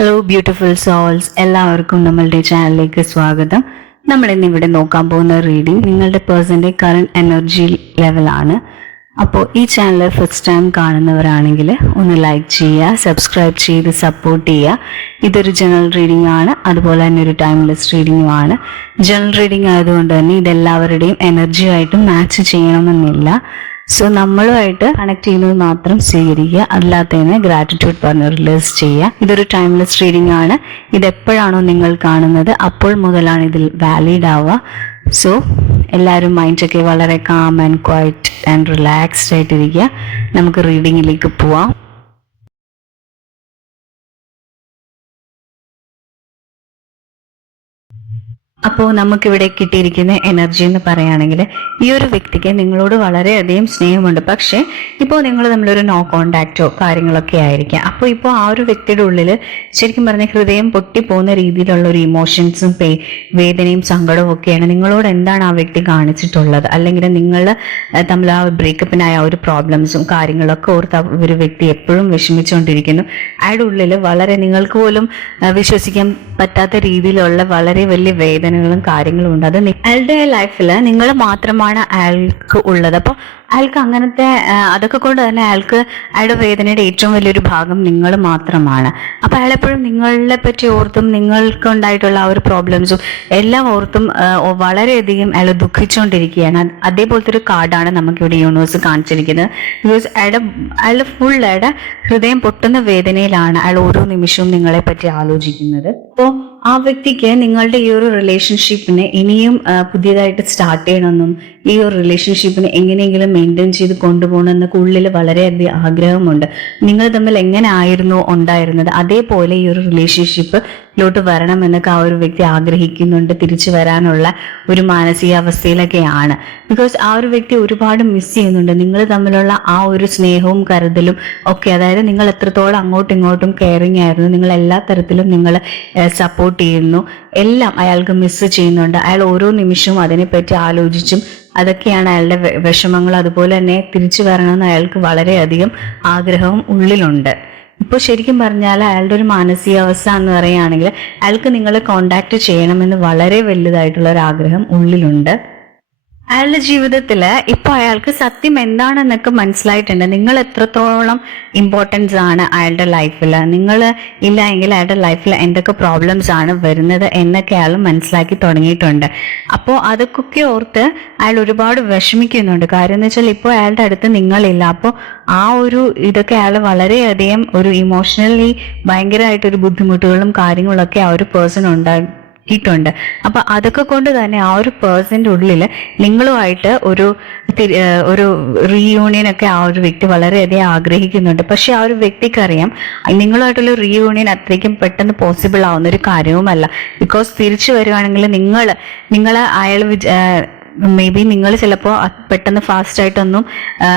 Hello beautiful souls, എല്ലാവർക്കും നമ്മളുടെ ചാനലിലേക്ക് സ്വാഗതം. നമ്മൾ ഇന്നിവിടെ നോക്കാൻ പോകുന്ന റീഡിംഗ് നിങ്ങളുടെ പേഴ്സൻ്റെ കറണ്ട് എനർജി ലെവലാണ്. അപ്പോൾ ഈ ചാനൽ ഫസ്റ്റ് ടൈം കാണുന്നവരാണെങ്കിൽ ഒന്ന് ലൈക്ക് ചെയ്യുക, സബ്സ്ക്രൈബ് ചെയ്ത് സപ്പോർട്ട് ചെയ്യുക. ഇതൊരു ജനറൽ റീഡിംഗ് ആണ്, അതുപോലെ തന്നെ ഒരു ടൈംലെസ് റീഡിംഗും ആണ്. ജനറൽ റീഡിംഗ് ആയതുകൊണ്ട് തന്നെ ഇതെല്ലാവരുടെയും എനർജിയായിട്ട് മാച്ച് ചെയ്യണമെന്നില്ല. സോ നമ്മളുമായിട്ട് കണക്ട് ചെയ്യുന്നത് മാത്രം സ്വീകരിക്കുക, അല്ലാത്തതിനെ ഗ്രാറ്റിറ്റ്യൂഡ് പറഞ്ഞ് റിലീസ് ചെയ്യുക. ഇതൊരു ടൈംലെസ് റീഡിംഗ് ആണ്. ഇതെപ്പോഴാണോ നിങ്ങൾ കാണുന്നത് അപ്പോൾ മുതലാണ് ഇതിൽ വാലിഡ് ആവുക. സോ എല്ലാവരും മൈൻഡൊക്കെ വളരെ calm and quiet and relaxed ആയിട്ടിരിക്കുക. നമുക്ക് റീഡിങ്ങിലേക്ക് പോവാം. അപ്പോൾ നമുക്കിവിടെ കിട്ടിയിരിക്കുന്ന എനർജി എന്ന് പറയുകയാണെങ്കിൽ, ഈ ഒരു വ്യക്തിക്ക് നിങ്ങളോട് വളരെയധികം സ്നേഹമുണ്ട്. പക്ഷേ ഇപ്പോൾ നിങ്ങൾ തമ്മിലൊരു നോ കോണ്ടാക്റ്റോ കാര്യങ്ങളൊക്കെ ആയിരിക്കാം. അപ്പോൾ ഇപ്പോൾ ആ ഒരു വ്യക്തിയുടെ ഉള്ളിൽ ശരിക്കും പറഞ്ഞ ഹൃദയം പൊട്ടിപ്പോകുന്ന രീതിയിലുള്ള ഒരു ഇമോഷൻസും വേദനയും സങ്കടവും ഒക്കെയാണ്. നിങ്ങളോട് എന്താണ് ആ വ്യക്തി കാണിച്ചിട്ടുള്ളത്, അല്ലെങ്കിൽ നിങ്ങൾ തമ്മിൽ ആ ബ്രേക്കപ്പിനായ ഒരു പ്രോബ്ലംസും കാര്യങ്ങളൊക്കെ ഓർത്ത് ഒരു വ്യക്തി എപ്പോഴും വിഷമിച്ചുകൊണ്ടിരിക്കുന്നു. അയാളുടെ ഉള്ളിൽ വളരെ നിങ്ങൾക്ക് പോലും വിശ്വസിക്കാൻ പറ്റാത്ത രീതിയിലുള്ള വളരെ വലിയ വേദനകളും കാര്യങ്ങളും ഉണ്ട്. അത് അയാളുടെ ലൈഫിൽ നിങ്ങൾ മാത്രമാണ് അയാൾക്ക് ഉള്ളത്. അപ്പോൾ അയാൾക്ക് അങ്ങനത്തെ അതൊക്കെ കൊണ്ട് തന്നെ അയാളുടെ വേദനയുടെ ഏറ്റവും വലിയൊരു ഭാഗം നിങ്ങൾ മാത്രമാണ്. അപ്പൊ അയാളെപ്പോഴും നിങ്ങളെ പറ്റി ഓർത്തും നിങ്ങൾക്ക് ഉണ്ടായിട്ടുള്ള ആ ഒരു പ്രോബ്ലംസും എല്ലാം ഓർത്തും വളരെയധികം അയാൾ ദുഃഖിച്ചുകൊണ്ടിരിക്കുകയാണ്. അതേപോലത്തെ ഒരു കാർഡാണ് നമുക്കിവിടെ യൂണിവേഴ്സ് കാണിച്ചിരിക്കുന്നത്. ബിക്കോസ് അയാളുടെ ഹൃദയം പൊട്ടുന്ന വേദനയിലാണ് അയാൾ ഓരോ നിമിഷവും നിങ്ങളെ പറ്റി ആലോചിക്കുന്നത്. അപ്പോൾ ആ വ്യക്തിക്ക് നിങ്ങളുടെ ഈ ഒരു റിലേഷൻഷിപ്പിനെ ഇനിയും പുതിയതായിട്ട് സ്റ്റാർട്ട് ചെയ്യണമെന്നും ഈ ഒരു റിലേഷൻഷിപ്പിനെ എങ്ങനെയെങ്കിലും മെയിൻറ്റെയിൻ ചെയ്ത് കൊണ്ടുപോകണമെന്നൊക്കെ ഉള്ളിൽ വളരെയധികം ആഗ്രഹമുണ്ട്. നിങ്ങൾ തമ്മിൽ എങ്ങനെ ആയിരുന്നു ഉണ്ടായിരുന്നത് അതേപോലെ ഈ ഒരു റിലേഷൻഷിപ്പിലോട്ട് വരണമെന്നൊക്കെ ആ ഒരു വ്യക്തി ആഗ്രഹിക്കുന്നുണ്ട്. തിരിച്ചു വരാനുള്ള ഒരു മാനസികാവസ്ഥയിലൊക്കെയാണ്. ബിക്കോസ് ആ ഒരു വ്യക്തി ഒരുപാട് മിസ് ചെയ്യുന്നുണ്ട് നിങ്ങൾ തമ്മിലുള്ള ആ ഒരു സ്നേഹവും കരുതലും ഒക്കെ. അതായത് നിങ്ങൾ എത്രത്തോളം അങ്ങോട്ടും ഇങ്ങോട്ടും കെയറിങ് ആയിരുന്നു, നിങ്ങൾ എല്ലാ തരത്തിലും നിങ്ങൾ സപ്പോർട്ട് ചെയ്യുന്നു, എല്ലാം അയാൾക്ക് മിസ് ചെയ്യുന്നുണ്ട്. അയാൾ ഓരോ നിമിഷവും അതിനെപ്പറ്റി ആലോചിച്ചും അതൊക്കെയാണ് അയാളുടെ വിഷമങ്ങൾ. അതുപോലെ തന്നെ തിരിച്ചു വരണമെന്ന് അയാൾക്ക് വളരെയധികം ആഗ്രഹവും ഉള്ളിലുണ്ട്. ഇപ്പോൾ ശരിക്കും പറഞ്ഞാൽ അയാളുടെ ഒരു മാനസികാവസ്ഥ എന്ന് പറയുകയാണെങ്കിൽ അയാൾക്ക് നിങ്ങളെ കോണ്ടാക്ട് ചെയ്യണമെന്ന് വളരെ വലുതായിട്ടുള്ള ഒരു ആഗ്രഹം ഉള്ളിലുണ്ട്. അയാളുടെ ജീവിതത്തിൽ ഇപ്പോൾ അയാൾക്ക് സത്യം എന്താണെന്നൊക്കെ മനസ്സിലായിട്ടുണ്ട്. നിങ്ങൾ എത്രത്തോളം ഇമ്പോർട്ടൻസ് ആണ് അയാളുടെ ലൈഫിൽ, നിങ്ങൾ ഇല്ല എങ്കിൽ അയാളുടെ ലൈഫിൽ എന്തൊക്കെ പ്രോബ്ലംസ് ആണ് വരുന്നത് എന്നൊക്കെ അയാൾ മനസ്സിലാക്കി തുടങ്ങിയിട്ടുണ്ട്. അപ്പോൾ അതൊക്കെ ഓർത്ത് അയാൾ ഒരുപാട് വിഷമിക്കുന്നുണ്ട്. കാര്യം എന്ന് വെച്ചാൽ ഇപ്പോൾ അയാളുടെ അടുത്ത് നിങ്ങളില്ല. അപ്പോൾ ആ ഒരു ഇതൊക്കെ അയാൾ വളരെയധികം ഒരു ഇമോഷണലി ഭയങ്കരമായിട്ടൊരു ബുദ്ധിമുട്ടുകളും കാര്യങ്ങളൊക്കെ ആ ഒരു പേഴ്സൺ ഉണ്ടായിട്ടുണ്ട്. അപ്പൊ അതൊക്കെ കൊണ്ട് തന്നെ ആ ഒരു പേഴ്സന്റെ ഉള്ളിൽ നിങ്ങളുമായിട്ട് ഒരു റീയൂണിയൻ ഒക്കെ ആ ഒരു വ്യക്തി വളരെയധികം ആഗ്രഹിക്കുന്നുണ്ട്. പക്ഷെ ആ ഒരു വ്യക്തിക്കറിയാം നിങ്ങളുമായിട്ടുള്ള റീയൂണിയൻ അത്രയ്ക്കും പെട്ടെന്ന് പോസിബിൾ ആവുന്ന ഒരു കാര്യവുമല്ല. ബിക്കോസ് തിരിച്ചു വരുവാണെങ്കിൽ നിങ്ങൾ അയാൾ മേ ബി നിങ്ങൾ ചിലപ്പോൾ പെട്ടെന്ന് ഫാസ്റ്റായിട്ടൊന്നും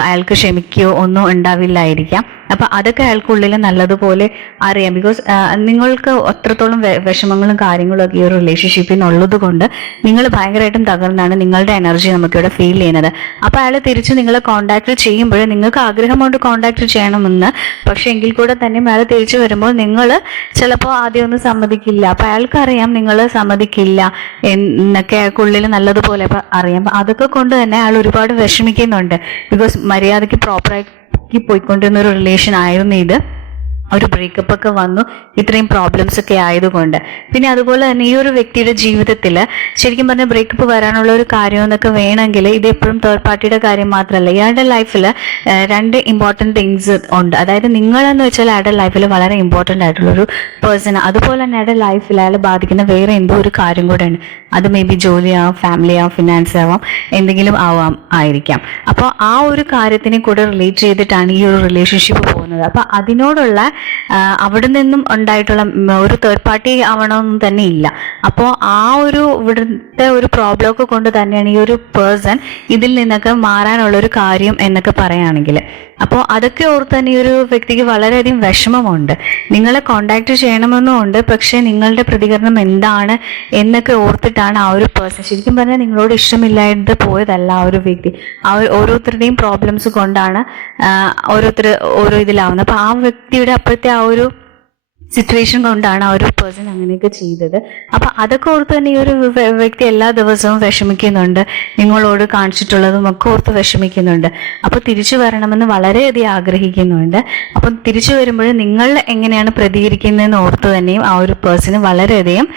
അയാൾക്ക് ക്ഷമിക്കുകയോ ഒന്നും ഉണ്ടാവില്ലായിരിക്കാം. അപ്പം അതൊക്കെ അയാൾക്കുള്ളിൽ നല്ലതുപോലെ അറിയാം. ബിക്കോസ് നിങ്ങൾക്ക് അത്രത്തോളം വിഷമങ്ങളും കാര്യങ്ങളും ഒക്കെ ഈ ഒരു റിലേഷൻഷിപ്പിൽ നിന്നുള്ളത് കൊണ്ട് നിങ്ങൾ ഭയങ്കരമായിട്ടും തകർന്നാണ് നിങ്ങളുടെ എനർജി നമുക്കിവിടെ ഫീൽ ചെയ്യുന്നത്. അപ്പം അയാൾ തിരിച്ച് നിങ്ങളെ കോണ്ടാക്ട് ചെയ്യുമ്പോൾ നിങ്ങൾക്ക് ആഗ്രഹമുണ്ട് കോണ്ടാക്ട് ചെയ്യണമെന്ന്. പക്ഷെ എങ്കിൽ കൂടെ തന്നെ അയാൾ തിരിച്ചു വരുമ്പോൾ നിങ്ങൾ ചിലപ്പോൾ ആദ്യമൊന്നും സമ്മതിക്കില്ല. അപ്പം അയാൾക്കറിയാം നിങ്ങൾ സമ്മതിക്കില്ല എന്നൊക്കെ അയാൾക്കുള്ളിൽ നല്ലതുപോലെ അറിയാം. അപ്പം അതൊക്കെ കൊണ്ട് തന്നെ അയാൾ ഒരുപാട് വിഷമിക്കുന്നുണ്ട്. ബിക്കോസ് മര്യാദയ്ക്ക് പ്രോപ്പറായി പോയിക്കൊണ്ടിരുന്ന ഒരു റിലേഷൻ ആയിരുന്നു ഇത്. ഒരു ബ്രേക്കപ്പ് ഒക്കെ വന്നു, ഇത്രയും പ്രോബ്ലംസ് ഒക്കെ ആയതുകൊണ്ട്. പിന്നെ അതുപോലെ തന്നെ ഈ ഒരു വ്യക്തിയുടെ ജീവിതത്തിൽ ശരിക്കും പറഞ്ഞാൽ ബ്രേക്കപ്പ് വരാനുള്ള ഒരു കാര്യം എന്നൊക്കെ വേണമെങ്കിൽ ഇത് എപ്പോഴും തേർഡ് പാർട്ടിയുടെ കാര്യം മാത്രമല്ല. ഇയാളുടെ ലൈഫിൽ രണ്ട് ഇമ്പോർട്ടൻറ്റ് തിങ്സ് ഉണ്ട്. അതായത് നിങ്ങളെന്ന് വെച്ചാൽ അയാളുടെ ലൈഫിൽ വളരെ ഇമ്പോർട്ടൻ്റ് ആയിട്ടുള്ളൊരു പേഴ്സൺ. അതുപോലെ തന്നെ അയാളുടെ ലൈഫിൽ അയാൾ ബാധിക്കുന്ന വേറെ എന്തോ ഒരു കാര്യം കൂടെ ഉണ്ട്. അത് മേ ബി ജോലിയാവാം, ഫാമിലി ആവാം, ഫിനാൻസ് ആവാം, എന്തെങ്കിലും ആയിരിക്കാം. അപ്പോൾ ആ ഒരു കാര്യത്തിനെ കൂടെ റിലേറ്റ് ചെയ്തിട്ടാണ് ഈ ഒരു റിലേഷൻഷിപ്പ് പോകുന്നത്. അപ്പോൾ അതിനോടുള്ള അവിടെ നിന്നും ഉണ്ടായിട്ടുള്ള ഒരു തേർഡ് പാർട്ടി ആവണമെന്നും തന്നെ ഇല്ല. അപ്പോൾ ആ ഒരു ഇവിടുത്തെ ഒരു പ്രോബ്ലം ഒക്കെ കൊണ്ട് തന്നെയാണ് ഈ ഒരു പേഴ്സൺ ഇതിൽ നിന്നൊക്കെ മാറാനുള്ള ഒരു കാര്യം എന്നൊക്കെ പറയുകയാണെങ്കിൽ. അപ്പോൾ അതൊക്കെ ഓർത്ത് തന്നെ ഈ ഒരു വ്യക്തിക്ക് വളരെയധികം വിഷമമുണ്ട്. നിങ്ങളെ കോണ്ടാക്ട് ചെയ്യണമെന്നുമുണ്ട്, പക്ഷെ നിങ്ങളുടെ പ്രതികരണം എന്താണ് എന്നൊക്കെ ഓർത്തിട്ടാണ് ആ ഒരു പേഴ്സൺ ശരിക്കും പറഞ്ഞാൽ നിങ്ങളോട് ഇഷ്ടമില്ലാതെ പോയതല്ല ആ ഒരു വ്യക്തി. ആ ഓരോരുത്തരുടെയും പ്രോബ്ലംസ് കൊണ്ടാണ് ഓരോരുത്തർ ഓരോ ഇതിലാവുന്നത്. അപ്പോൾ ആ വ്യക്തിയുടെ അപ്പോഴത്തെ ആ ഒരു സിറ്റുവേഷൻ കൊണ്ടാണ് ആ ഒരു പേഴ്സൺ അങ്ങനെയൊക്കെ ചെയ്തത്. അപ്പൊ അതൊക്കെ ഓർത്ത് തന്നെ ഈ ഒരു വ്യക്തി എല്ലാ ദിവസവും വിഷമിക്കുന്നുണ്ട്, നിങ്ങളോട് കാണിച്ചിട്ടുള്ളതും ഒക്കെ ഓർത്ത് വിഷമിക്കുന്നുണ്ട്. അപ്പൊ തിരിച്ചു വരണമെന്ന് വളരെയധികം ആഗ്രഹിക്കുന്നുണ്ട്. അപ്പൊ തിരിച്ചു വരുമ്പോൾ നിങ്ങൾ എങ്ങനെയാണ് പ്രതികരിക്കുന്നതെന്ന് ഓർത്ത് തന്നെയും ആ ഒരു പേഴ്സണ് വളരെയധികം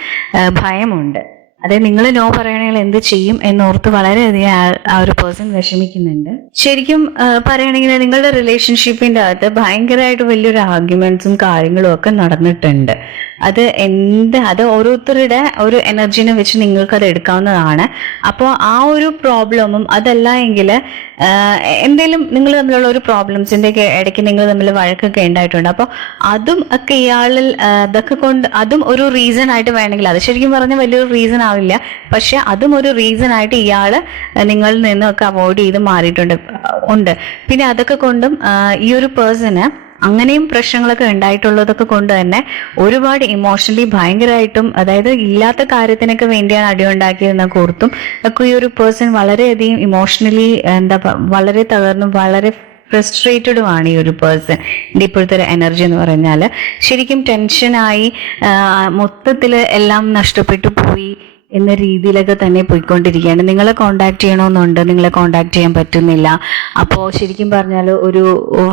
ഭയമുണ്ട്. അതായത് നിങ്ങൾ നോ പറയണമെങ്കിൽ എന്ത് ചെയ്യും എന്നോർത്ത് വളരെയധികം ആ ഒരു പേഴ്സൺ വിഷമിക്കുന്നുണ്ട്. ശരിക്കും പറയണമെങ്കിൽ നിങ്ങളുടെ റിലേഷൻഷിപ്പിന്റെ അകത്ത് ഭയങ്കരമായിട്ട് വലിയൊരു ആർഗ്യുമെന്റ്സും കാര്യങ്ങളും ഒക്കെ നടന്നിട്ടുണ്ട്. അത് ഓരോരുത്തരുടെ ഒരു എനർജിനെ വെച്ച് നിങ്ങൾക്ക് അത് എടുക്കാവുന്നതാണ്. അപ്പോൾ ആ ഒരു പ്രോബ്ലമും അതല്ല എങ്കിൽ എന്തെങ്കിലും നിങ്ങൾ തമ്മിലുള്ള ഒരു പ്രോബ്ലംസിന്റെ ഇടയ്ക്ക് നിങ്ങൾ തമ്മിൽ വഴക്കൊക്കെ ഉണ്ടായിട്ടുണ്ട്. അപ്പോൾ അതും ഒക്കെ ഇയാളിൽ അതൊക്കെ കൊണ്ട് അതും ഒരു റീസൺ ആയിട്ട് വേണമെങ്കിൽ, അത് ശരിക്കും പറഞ്ഞാൽ വലിയൊരു റീസൺ ആവില്ല, പക്ഷെ അതും ഒരു റീസൺ ആയിട്ട് ഇയാള് നിങ്ങളിൽ നിന്നൊക്കെ അവോയ്ഡ് ചെയ്ത് മാറിയിട്ടുണ്ട്. പിന്നെ അതൊക്കെ കൊണ്ടും ഈ ഒരു പേഴ്സണ് അങ്ങനെയും പ്രശ്നങ്ങളൊക്കെ ഉണ്ടായിട്ടുള്ളതൊക്കെ കൊണ്ട് തന്നെ ഒരുപാട് ഇമോഷണലി ഭയങ്കരമായിട്ടും, അതായത് ഇല്ലാത്ത കാര്യത്തിനൊക്കെ വേണ്ടിയാണ് അടിയുണ്ടാക്കിയതെന്നൊക്കെ ഓർത്തും ഒക്കെ ഈ ഒരു പേഴ്സൺ വളരെയധികം ഇമോഷണലി വളരെ തകർന്നും വളരെ ഫ്രസ്ട്രേറ്റഡുമാണ് ഈ ഒരു പേഴ്സൺ. ഇപ്പോഴത്തെ ഒരു എനർജി എന്ന് പറഞ്ഞാൽ ശരിക്കും ടെൻഷനായി, മൊത്തത്തിൽ എല്ലാം നഷ്ടപ്പെട്ടു പോയി എന്ന രീതിയിലൊക്കെ തന്നെ പോയിക്കൊണ്ടിരിക്കുകയാണ്. നിങ്ങളെ കോണ്ടാക്ട് ചെയ്യണമെന്നുണ്ട്, നിങ്ങളെ കോണ്ടാക്ട് ചെയ്യാൻ പറ്റുന്നില്ല. അപ്പോൾ ശരിക്കും പറഞ്ഞാൽ ഒരു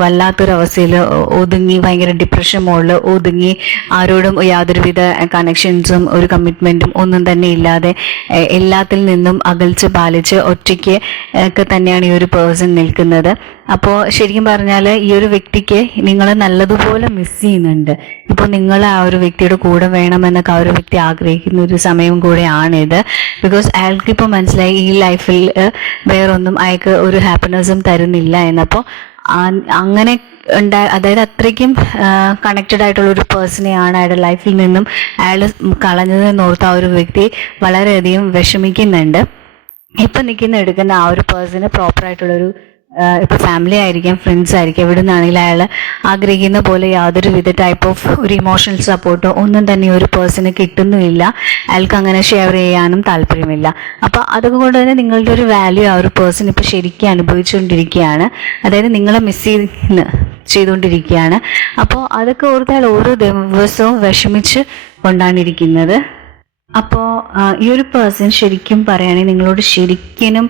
വല്ലാത്തൊരവസ്ഥയിൽ ഒതുങ്ങി, ഭയങ്കര ഡിപ്രഷൻ മോഡിൽ ഒതുങ്ങി, ആരോടും യാതൊരുവിധ കണക്ഷൻസും ഒരു കമ്മിറ്റ്മെൻറ്റും ഒന്നും തന്നെ ഇല്ലാതെ എല്ലാത്തിൽ നിന്നും അകൽച്ച് പാലിച്ച് ഒറ്റയ്ക്ക് ഒക്കെ തന്നെയാണ് ഈ ഒരു പേഴ്സൺ നിൽക്കുന്നത്. അപ്പോൾ ശരിക്കും പറഞ്ഞാൽ ഈ ഒരു വ്യക്തിക്ക് നിങ്ങളെ നല്ലതുപോലെ മിസ് ചെയ്യുന്നുണ്ട്. ഇപ്പോൾ നിങ്ങൾ ആ ഒരു വ്യക്തിയുടെ കൂടെ വേണമെന്നൊക്കെ ആ ഒരു വ്യക്തി ആഗ്രഹിക്കുന്ന ഒരു സമയം കൂടെയാണിത്. ബിക്കോസ് അയാൾക്ക് ഇപ്പോൾ മനസ്സിലായി ഈ ലൈഫിൽ വേറൊന്നും അയാൾക്ക് ഒരു ഹാപ്പിനെസ്സും തരുന്നില്ല എന്നപ്പോൾ അങ്ങനെ അതായത് അത്രയ്ക്കും കണക്റ്റഡ് ആയിട്ടുള്ള ഒരു പേഴ്സണെയാണ് അയാളുടെ ലൈഫിൽ നിന്നും അയാൾ കളഞ്ഞതെന്നോർത്ത് ആ ഒരു വ്യക്തി വളരെയധികം വിഷമിക്കുന്നുണ്ട്. ഇപ്പം എടുക്കുന്ന ആ ഒരു പേഴ്സണ് പ്രോപ്പറായിട്ടുള്ളൊരു ഇപ്പോൾ ഫാമിലി ആയിരിക്കാം, ഫ്രണ്ട്സ് ആയിരിക്കാം, എവിടെ നിന്നാണെങ്കിലും അയാൾ ആഗ്രഹിക്കുന്ന പോലെ യാതൊരു വിധ ടൈപ്പ് ഓഫ് ഒരു ഇമോഷണൽ സപ്പോർട്ടോ ഒന്നും തന്നെ ഒരു പേഴ്സണ് കിട്ടുന്നുമില്ല. അയാൾക്ക് അങ്ങനെ ഷെയർ ചെയ്യാനും താല്പര്യമില്ല. അപ്പോൾ അതൊക്കെ കൊണ്ട് തന്നെ നിങ്ങളുടെ ഒരു വാല്യൂ ആ ഒരു പേഴ്സൺ ഇപ്പോൾ ശരിക്കും അനുഭവിച്ചുകൊണ്ടിരിക്കുകയാണ്. അതായത് നിങ്ങളെ മിസ് ചെയ്തുകൊണ്ടിരിക്കുകയാണ്. അപ്പോൾ അതൊക്കെ ഓർത്താൽ ഓരോ ദിവസവും വിഷമിച്ച് കൊണ്ടാണ് ഇരിക്കുന്നത്. അപ്പോൾ ഈ ഒരു പേഴ്സൺ ശരിക്കും പറയുകയാണെങ്കിൽ നിങ്ങളോട് ശരിക്കും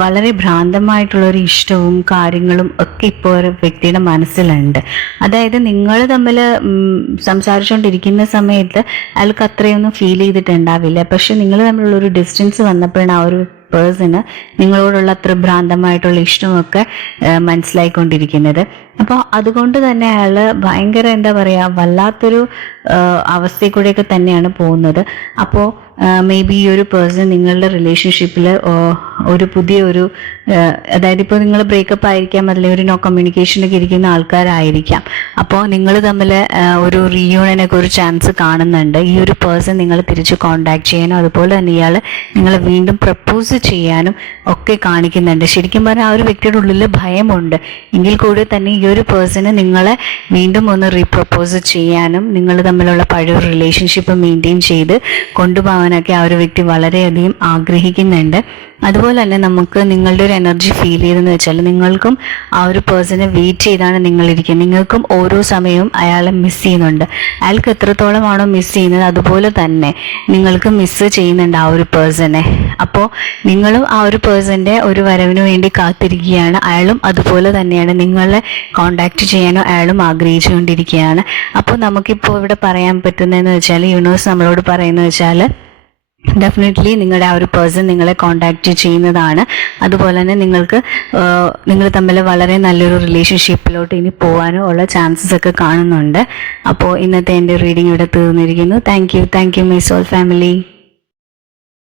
വളരെ ഭ്രാന്തമായിട്ടുള്ളൊരു ഇഷ്ടവും കാര്യങ്ങളും ഒക്കെ ഇപ്പോൾ ഒരു വ്യക്തിയുടെ മനസ്സിലുണ്ട്. അതായത് നിങ്ങൾ തമ്മിൽ സംസാരിച്ചുകൊണ്ടിരിക്കുന്ന സമയത്ത് അയാൾക്ക് അത്രയൊന്നും ഫീൽ ചെയ്തിട്ടുണ്ടാവില്ല. പക്ഷെ നിങ്ങൾ തമ്മിലുള്ളൊരു ഡിസ്റ്റൻസ് വന്നപ്പോഴാണ് ആ ഒരു പേഴ്സണ് നിങ്ങളോടുള്ള അത്ര ഭ്രാന്തമായിട്ടുള്ള ഇഷ്ടമൊക്കെ മനസ്സിലായിക്കൊണ്ടിരിക്കുന്നത്. അപ്പോൾ അതുകൊണ്ട് തന്നെ അയാൾ ഭയങ്കര വല്ലാത്തൊരു അവസ്ഥയിൽ കൂടെയൊക്കെ തന്നെയാണ് പോകുന്നത്. അപ്പോൾ മേ ബി ഈ ഒരു പേഴ്സൺ നിങ്ങളുടെ റിലേഷൻഷിപ്പിൽ ഒരു പുതിയൊരു അതായത് ഇപ്പോൾ നിങ്ങൾ ബ്രേക്കപ്പ് ആയിരിക്കാം, അല്ലെങ്കിൽ ഒരു നോ കമ്മ്യൂണിക്കേഷനൊക്കെ ഇരിക്കുന്ന ആൾക്കാരായിരിക്കാം. അപ്പോൾ നിങ്ങൾ തമ്മിൽ ഒരു റീയൂണിയനൊക്കെ ഒരു ചാൻസ് കാണുന്നുണ്ട്. ഈ ഒരു പേഴ്സൺ നിങ്ങൾ തിരിച്ച് കോണ്ടാക്ട് ചെയ്യാനും അതുപോലെ തന്നെ ഇയാൾ നിങ്ങളെ വീണ്ടും പ്രപ്പോസ് ചെയ്യാനും ഒക്കെ കാണിക്കുന്നുണ്ട്. ശരിക്കും പറഞ്ഞാൽ ആ ഒരു വ്യക്തിയുടെ ഉള്ളിൽ ഭയമുണ്ട്. എങ്കിൽ കൂടി തന്നെ ഈ ഒരു പേഴ്സണ് നിങ്ങളെ വീണ്ടും ഒന്ന് റീപ്രപ്പോസ് ചെയ്യാനും നിങ്ങൾ തമ്മിലുള്ള പഴയ റിലേഷൻഷിപ്പ് മെയിൻറ്റെയിൻ ചെയ്ത് കൊണ്ടുപോകാനൊക്കെ ആ ഒരു വ്യക്തി വളരെയധികം ആഗ്രഹിക്കുന്നുണ്ട്. അതുപോലെ തന്നെ നമുക്ക് നിങ്ങളുടെ ഒരു എനർജി ഫീൽ ചെയ്തെന്ന് വെച്ചാൽ നിങ്ങൾക്കും ആ ഒരു പേഴ്സണെ വെയിറ്റ് ചെയ്താണ് നിങ്ങളിരിക്കുന്നത്. നിങ്ങൾക്കും ഓരോ സമയവും അയാളെ മിസ് ചെയ്യുന്നുണ്ട്. അയാൾക്ക് എത്രത്തോളമാണോ മിസ് ചെയ്യുന്നത് അതുപോലെ തന്നെ നിങ്ങൾക്ക് മിസ് ചെയ്യുന്നുണ്ട് ആ ഒരു പേഴ്സണെ. അപ്പോൾ നിങ്ങളും ആ ഒരു പേഴ്സൻ്റെ ഒരു വരവിന് വേണ്ടി കാത്തിരിക്കുകയാണ്. അയാളും അതുപോലെ തന്നെയാണ് നിങ്ങളെ കോണ്ടാക്ട് ചെയ്യാനോ അയാളും ആഗ്രഹിച്ചുകൊണ്ടിരിക്കുകയാണ്. അപ്പോൾ നമുക്കിപ്പോൾ ഇവിടെ പറയാൻ പറ്റുന്നതെന്ന് വെച്ചാൽ യൂണിവേഴ്സ് നമ്മളോട് പറയുന്നത് വെച്ചാൽ ഡെഫിനറ്റ്ലി നിങ്ങളുടെ ആ ഒരു പേഴ്സൺ നിങ്ങളെ കോണ്ടാക്ട് ചെയ്യുന്നതാണ്. അതുപോലെ തന്നെ നിങ്ങൾ തമ്മിൽ വളരെ നല്ലൊരു റിലേഷൻഷിപ്പിലോട്ട് ഇനി പോകാനോ ഉള്ള ചാൻസസ് ഒക്കെ കാണുന്നുണ്ട്. അപ്പോൾ ഇന്നത്തെ എൻ്റെ റീഡിംഗ് ഇവിടെ തീർന്നിരിക്കുന്നു. Thank you my soul family.